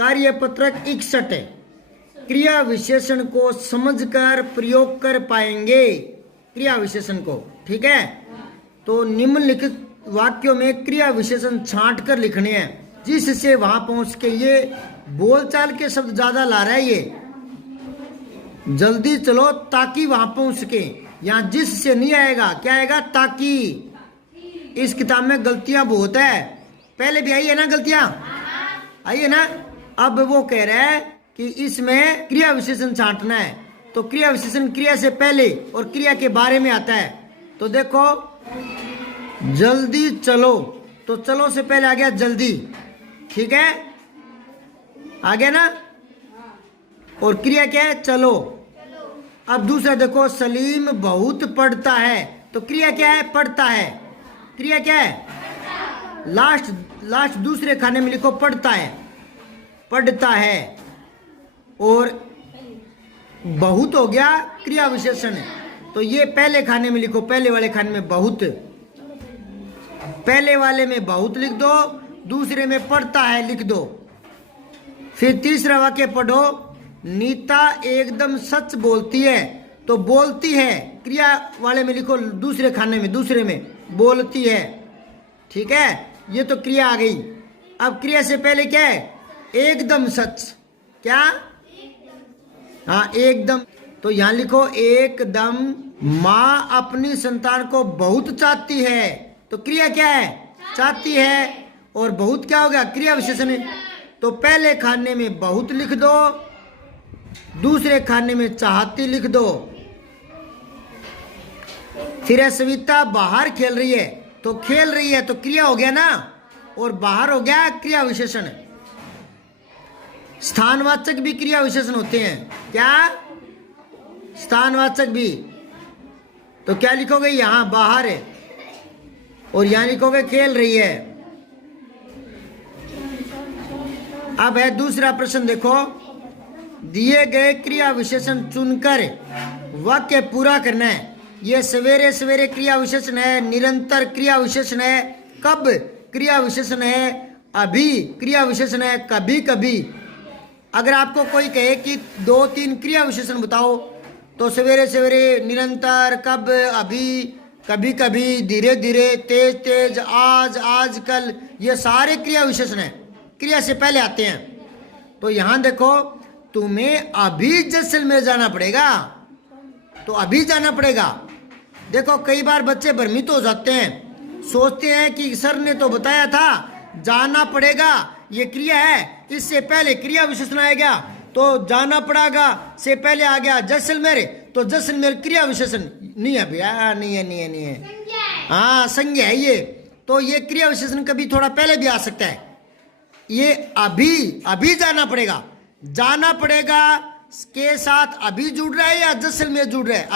कार्यपत्रक 61 क्रिया विशेषण को समझकर प्रयोग कर पाएंगे। क्रिया विशेषण को, ठीक है। तो निम्नलिखित वाक्यों में क्रिया विशेषण छांट कर लिखने हैं, जिससे वहां पहुंच के ये बोलचाल के शब्द ज्यादा ला रहा है। ये जल्दी चलो ताकि वहां पहुंच सके। यहाँ जिससे नहीं आएगा, क्या आएगा? ताकि। इस किताब में गलतियां बहुत है, पहले भी आई है ना गलतियां, आई है ना। अब वो कह रहा है कि इसमें क्रिया विशेषण छांटना है। तो क्रिया विशेषण क्रिया से पहले और क्रिया के बारे में आता है। तो देखो, जल्दी चलो, तो चलो से पहले आ गया जल्दी, ठीक है, आ गया ना। और क्रिया क्या है? चलो। अब दूसरा देखो, सलीम बहुत पढ़ता है। तो क्रिया क्या है? पढ़ता है। क्रिया क्या है? लास्ट दूसरे खाने में लिखो पढ़ता है, पढ़ता है। और बहुत हो गया क्रिया विशेषण, तो ये पहले खाने में लिखो, पहले वाले खाने में बहुत, पहले वाले में बहुत लिख दो, दूसरे में पढ़ता है लिख दो। फिर तीसरा वाक्य पढ़ो, नीता एकदम सच बोलती है। तो बोलती है क्रिया वाले में लिखो, दूसरे खाने में, दूसरे में बोलती है, ठीक है। ये तो क्रिया आ गई। अब क्रिया से पहले क्या है? एकदम सच। क्या? हाँ, एकदम। तो यहां लिखो एकदम। माँ अपनी संतान को बहुत चाहती है। तो क्रिया क्या है? चाहती है। और बहुत क्या हो गया? क्रिया विशेषण। तो पहले खाने में बहुत लिख दो, दूसरे खाने में चाहती लिख दो। फिर है सविता बाहर खेल रही है। तो खेल रही है तो क्रिया हो गया ना, और बाहर हो गया क्रिया विशेषण। स्थानवाचक भी क्रिया विशेषण होते हैं। क्या? स्थानवाचक भी। तो क्या लिखोगे? यहां बाहर है, और यहां लिखोगे खेल रही है। अब है दूसरा प्रश्न, देखो, दिए गए क्रिया विशेषण चुनकर वाक्य पूरा करना है। ये सवेरे सवेरे क्रिया विशेषण है, निरंतर क्रिया विशेषण है, कब क्रिया विशेषण है, अभी क्रिया विशेषण है, कभी कभी। अगर आपको कोई कहे कि 2-3 क्रिया विशेषण बताओ, तो सवेरे सवेरे, निरंतर, कब, अभी, कभी कभी, धीरे धीरे, तेज तेज, आज, आजकल, ये सारे क्रिया विशेषण हैं, क्रिया से पहले आते हैं। तो यहां देखो, तुम्हें अभी जैसलमेर जाना पड़ेगा, तो अभी जाना पड़ेगा। देखो, कई बार बच्चे भ्रमित हो जाते हैं, सोचते हैं कि सर ने तो बताया था जाना पड़ेगा, ये क्रिया है, इससे पहले क्रिया विशेषण आएगा, तो जाना पड़ेगा से पहले आ गया जैसलमेर, तो जैसलमेर क्रिया विशेषण नहीं है भैया, नहीं है। हाँ, संज्ञा है ये। तो ये क्रिया विशेषण कभी थोड़ा पहले भी आ सकता है। ये अभी जाना पड़ेगा, जाना पड़ेगा के साथ अभी जुड़ रहा है या जैसलमेर जुड़ रहा है?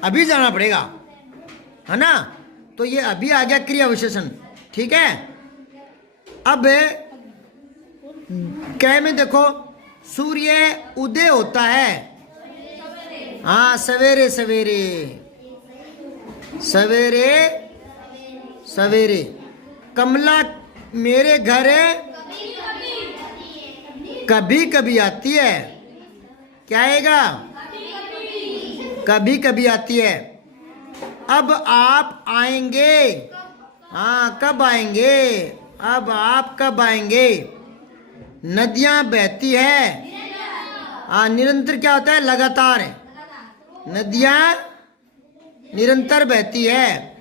अभी जाना पड़ेगा, है ना। तो ये अभी आ गया क्रिया विशेषण, ठीक है। अब क्या में देखो, सूर्य उदय होता है। हाँ, सवेरे सवेरे, सवेरे सवेरे। कमला मेरे घर कभी कभी आती है। क्या आएगा? कभी कभी आती है। अब आप आएंगे। हाँ, कब आएंगे? अब आप कब आएंगे? नदियां बहती है। हाँ, निरंतर क्या होता है? लगातार। नदियां निरंतर बहती है।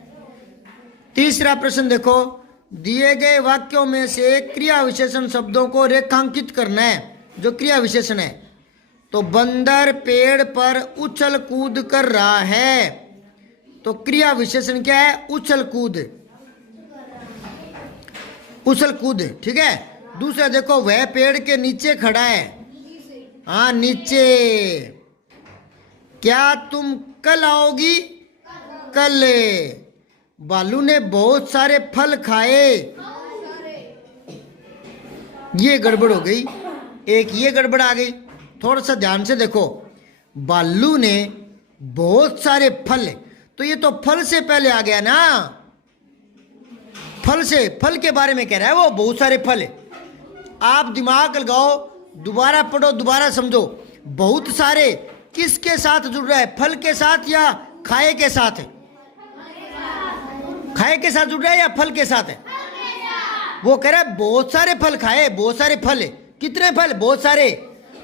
तीसरा प्रश्न देखो, दिए गए वाक्यों में से क्रिया विशेषण शब्दों को रेखांकित करना है, जो क्रिया विशेषण है। तो बंदर पेड़ पर उछल कूद कर रहा है। तो क्रिया विशेषण क्या है? उछल कूद, उछल कूद, ठीक है। दूसरा देखो, वह पेड़ के नीचे खड़ा है। हाँ, नीचे। क्या तुम कल आओगी? कल। बालू ने बहुत सारे फल खाए। ये गड़बड़ हो गई, एक ये गड़बड़ आ गई। थोड़ा सा ध्यान से देखो, बालू ने बहुत सारे फल, तो ये तो फल से पहले आ गया ना, फल से, फल के बारे में कह रहा है वो, बहुत सारे फल। आप दिमाग लगाओ, दोबारा पढ़ो, दोबारा समझो। बहुत सारे किसके साथ जुड़ रहा है, फल के साथ या खाए के साथ है? खाए के साथ जुड़ रहा है या फल के साथ है? वो कह रहा है बहुत सारे फल खाए, बहुत सारे फल है। कितने फल? बहुत सारे।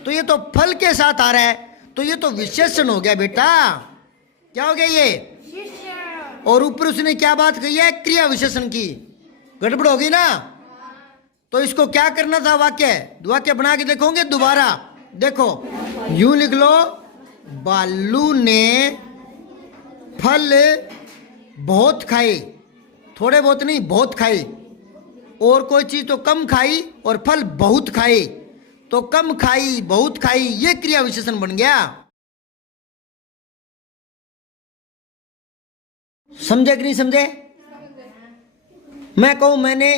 तो ये तो फल के साथ आ रहा है, तो ये तो विशेषण हो गया बेटा। क्या हो गया ये? और ऊपर उसने क्या बात कही है? क्रिया विशेषण की। गड़बड़ होगी ना? तो इसको क्या करना था? वाक्य बना के देखोगे दोबारा। देखो यूं लिख लो, बालू ने फल बहुत खाए, थोड़े बहुत नहीं, बहुत खाए। और कोई चीज तो कम खाई और फल बहुत खाए, तो कम खाई बहुत खाई, ये क्रिया विशेषण बन गया। समझे कि नहीं समझे? मैं कहूं मैंने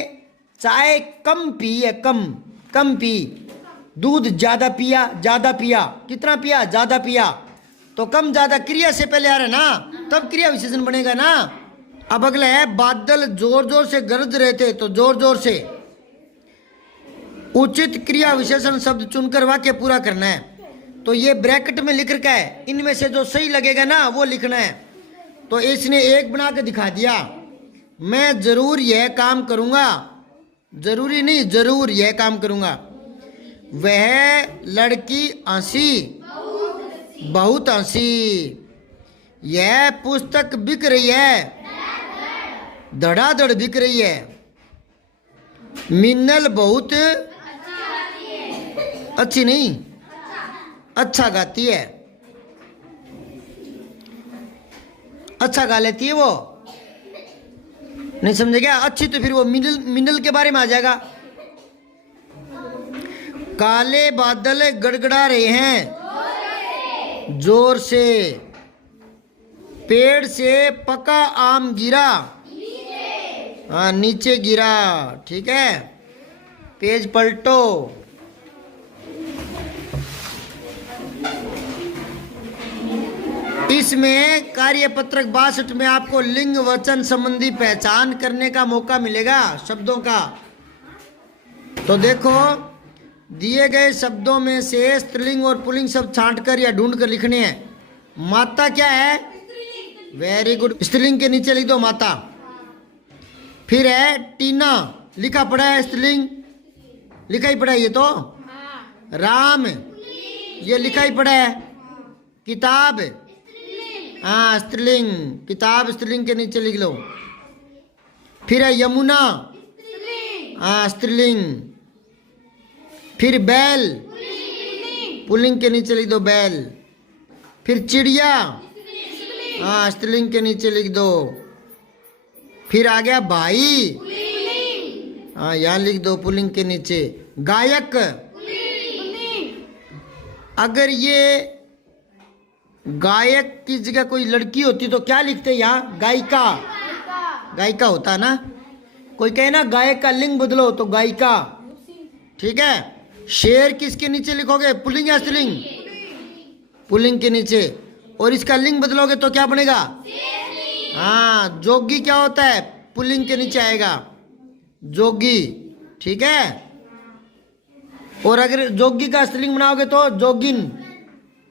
चाय कम पी है, कम पी। दूध ज्यादा पिया, कितना पिया? ज्यादा पिया। तो कम ज्यादा क्रिया से पहले आ रहा है ना, तब क्रिया विशेषण बनेगा ना। अब अगला है, बादल जोर जोर से गरज रहे थे, तो जोर जोर से। उचित क्रिया विशेषण शब्द चुनकर वाक्य पूरा करना है। तो ये ब्रैकेट में लिख रखा है, इनमें से जो सही लगेगा ना वो लिखना है। तो इसने एक बना के दिखा दिया, मैं जरूर यह काम करूंगा, जरूरी नहीं, जरूर यह काम करूंगा। वह लड़की हंसी, बहुत हंसी। यह पुस्तक बिक रही है, धड़ाधड़ बिक रही है। मिन्नल बहुत अच्छी नहीं, अच्छा गाती है, अच्छा गा लेती है वो। नहीं समझे क्या? अच्छी तो फिर वो मिनल के बारे में आ जाएगा। काले बादल गड़गड़ा रहे हैं जोर से। पेड़ से पका आम गिरा, हाँ नीचे गिरा। ठीक है, पेज पलटो। इसमें कार्यपत्रक 62 में आपको लिंग वचन संबंधी पहचान करने का मौका मिलेगा शब्दों का। तो देखो, दिए गए शब्दों में से स्त्रीलिंग और पुल्लिंग शब्द छांटकर या ढूंढकर लिखने हैं। माता क्या है? वेरी गुड, स्त्रीलिंग के नीचे लिख दो माता। फिर है टीना, लिखा पड़ा है, स्त्रीलिंग लिखा ही पड़ा है ये तो। राम, ये लिखा ही पड़ा है। किताब, हाँ स्त्रीलिंग, किताब स्त्रीलिंग के नीचे लिख लो। फिर है यमुना, हाँ स्त्रीलिंग। फिर बैल, पुल्लिंग के नीचे लिख दो बैल। फिर चिड़िया, हाँ स्त्रीलिंग के नीचे लिख दो। फिर आ गया भाई, हाँ यहाँ लिख दो पुल्लिंग के नीचे। गायक, अगर ये गायक की जगह कोई लड़की होती तो क्या लिखते यहाँ? गायिका, गायिका होता ना। कोई कहे ना गायक का लिंग बदलो तो गायिका। ठीक है। शेर किसके नीचे लिखोगे? पुल्लिंग या स्त्रीलिंग? पुल्लिंग के नीचे। और इसका लिंग बदलोगे तो क्या बनेगा? हाँ, जोगी क्या होता है? पुल्लिंग के नीचे आएगा, जोगी। ठीक है। और अगर जोगी का स्त्रीलिंग बनाओगे तो जोगिन,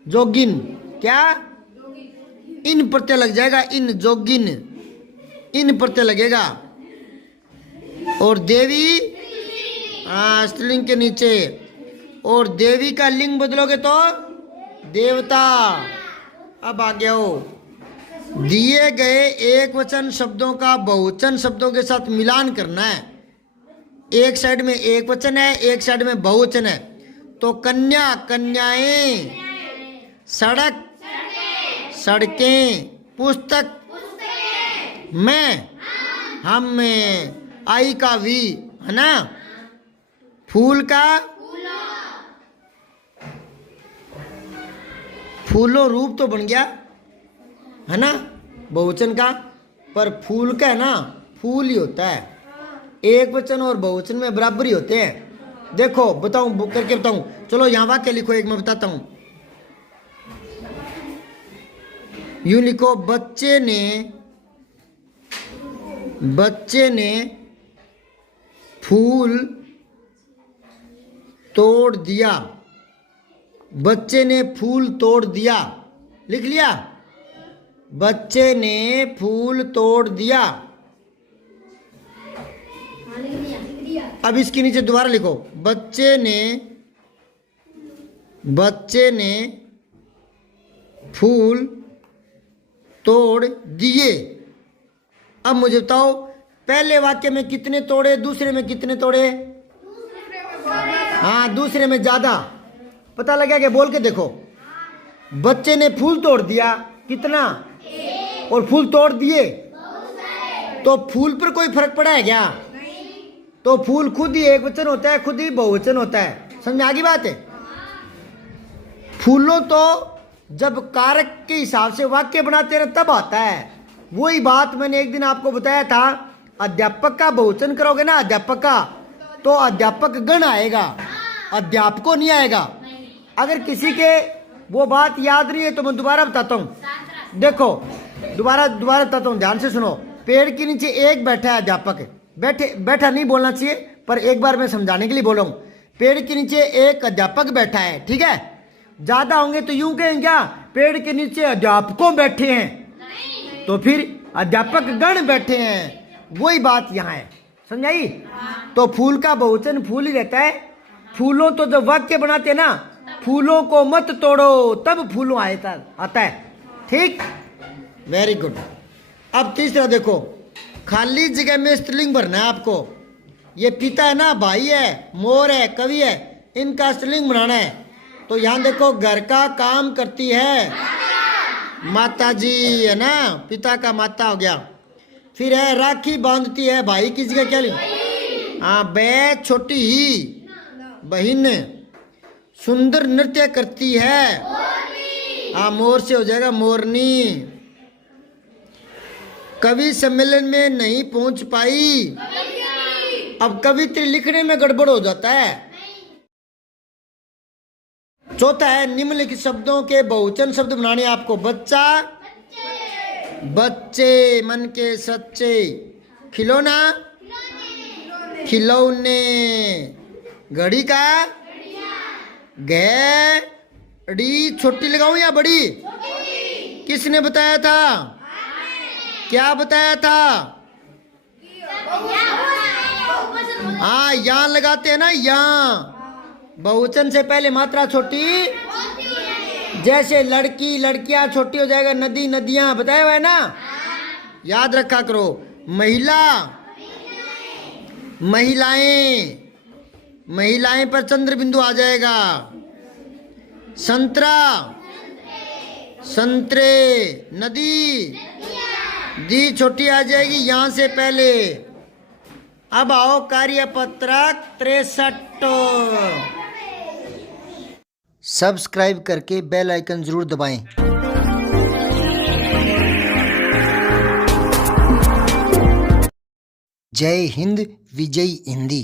जोगिन। क्या? इन प्रत्यय लग जाएगा, इन, जोगिन, इन प्रत्यय लगेगा। और देवी, हाँ स्त्रीलिंग के नीचे। और देवी का लिंग बदलोगे तो देवता। अब आ गया हो, दिए गए एक वचन शब्दों का बहुवचन शब्दों के साथ मिलान करना है। एक साइड में एक वचन है, एक साइड में बहुवचन है। तो कन्या, कन्याएं। सड़क, सड़कें। पुस्तक, मैं, हम में। आई का वी, है ना। फूल का, फूलों रूप तो बन गया, है ना, बहुवचन का। पर फूल का है ना, फूल ही होता है। एक वचन और बहुवचन में बराबर ही होते हैं। देखो बताऊं, करके बताऊं। चलो यहाँ वाक्य लिखो, एक मैं बताता हूं। यूं लिखो, बच्चे ने फूल तोड़ दिया, बच्चे ने फूल तोड़ दिया। लिख लिया? बच्चे ने फूल तोड़ दिया। अब इसके नीचे दोबारा लिखो, बच्चे ने फूल तोड़ दिए। अब मुझे बताओ, पहले वाक्य में कितने तोड़े, दूसरे में कितने तोड़े? हाँ, दूसरे में ज्यादा। पता लगा क्या? बोल के देखो। बच्चे ने फूल तोड़ दिया, कितना? और फूल तोड़ दिए, तो फूल पर कोई फर्क पड़ा है क्या? तो फूल खुद ही एक वचन होता है, खुद ही बहुवचन होता है। समझ आ गई बात है? फूलों तो जब कारक के हिसाब से वाक्य बनाते हैं तब आता है। वही बात मैंने एक दिन आपको बताया था, अध्यापक का बहुवचन करोगे ना, अध्यापक का, तो अध्यापक गण आएगा, अध्यापकों नहीं आएगा। अगर किसी के वो बात याद नहीं है तो मैं दोबारा बताता हूँ। देखो, दोबारा बताता हूँ, ध्यान से सुनो। पेड़ के नीचे एक बैठा है अध्यापक, बैठा नहीं बोलना चाहिए, पर एक बार मैं समझाने के लिए बोला हूँ। पेड़ के नीचे एक अध्यापक बैठा है, ठीक है? ज्यादा होंगे तो यूं कहें क्या, पेड़ के नीचे अध्यापकों बैठे हैं, तो फिर अध्यापक गण बैठे हैं। वही बात यहाँ है, समझाई? तो फूल का बहुवचन फूल ही रहता है। फूलों तो जब वाक्य बनाते हैं ना, फूलों को मत तोड़ो, तब फूलों आता है। ठीक, वेरी गुड। अब तीसरा देखो, खाली जगह में स्त्रीलिंग भरना है आपको। ये पिता है ना, भाई है, मोर है, कवि है, इनका स्त्रीलिंग बनाना है। तो यहाँ देखो, घर का काम करती है माता जी, है ना, पिता का माता हो गया। फिर है राखी बांधती है, भाई की जगह क्या लिखा? हाँ, बे छोटी ही बहन। सुंदर नृत्य करती है, हाँ, मोर से हो जाएगा मोरनी। कवि सम्मेलन में नहीं पहुंच पाई। अब कवित्री लिखने में गड़बड़ हो जाता है। चौथा है, निम्नलिखित शब्दों के बहुवचन शब्द बनाने आपको। बच्चा, बच्चे, मन के सच्चे। खिलौना, खिलौने। घड़ी का, घड़ी। छोटी लगाऊं या बड़ी? किसने बताया था? क्या बताया था? हाँ, यहाँ लगाते हैं ना, यहाँ। बहुवचन से पहले मात्रा छोटी, जैसे लड़की, लड़कियां छोटी हो जाएगा, नदी, नदियां, बताया हुआ है ना, याद रखा करो। महिला, महिलाएं, महिलाएं पर चंद्र बिंदु आ जाएगा। संतरा, संतरे। नदी, दी छोटी आ जाएगी यहां से पहले। अब आओ कार्यपत्रक 63। सब्सक्राइब करके बेल आइकन जरूर दबाएं। जय हिंद, विजय हिंदी।